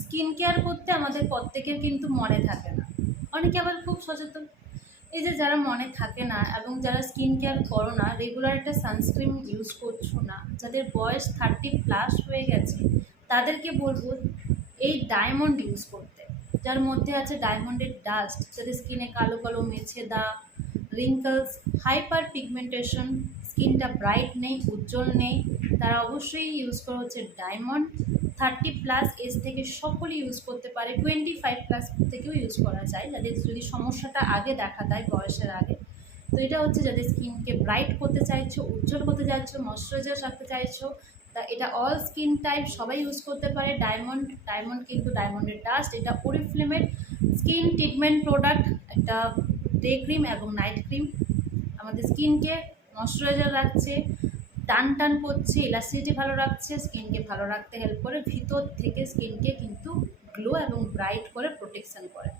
Skin care করতে আমাদের প্রত্যেকের কিন্তু মনে থাকে না, অনেকে আবার খুব সচেতন। এই যে যারা মনে থাকে না এবং যারা স্কিন কেয়ার করো না, রেগুলার একটা সানস্ক্রিন ইউজ করছো না, যাদের বয়স 30+ হয়ে গেছে, তাদেরকে বলবো এই ডায়মন্ড ইউজ করতে, যার মধ্যে আছে ডায়মন্ডের ডাস্ট, যাদের স্কিনে কালো কালো মেছে দাগ, রিঙ্কলস, হাইপার পিগমেন্টেশন, স্কিনটা ব্রাইট নেই, উজ্জ্বল নেই, তারা অবশ্যই ইউজ করা হচ্ছে ডায়মন্ড। 30+ এজ থেকে সকলেই ইউজ করতে পারে, 25+ থেকেও ইউজ করা যায়, যাদের যদি সমস্যাটা আগে দেখা দেয় বয়সের আগে। তো এটা হচ্ছে যাদের স্কিনকে ব্রাইট করতে চাইছো, উজ্জ্বল করতে চাইছো, ময়শ্চারাইজার রাখতে চাইছো, তা এটা অল স্কিন টাইপ সবাই ইউজ করতে পারে। ডায়মন্ড কিন্তু ডায়মন্ডের ডাস্ট, এটা ওরিফ্লেমের স্কিন ট্রিটমেন্ট প্রোডাক্ট, একটা ডে ক্রিম এবং নাইট ক্রিম, আমাদের স্কিনকে ময়শ্চারাইজার রাখছে, টান টান করছে, ইলাস্টিসিটি ভালো রাখছে, স্কিনকে ভালো রাখতে হেল্প করে, ভিতর থেকে স্কিনকে কিন্তু গ্লো এবং ব্রাইট করে প্রোটেকশন করে।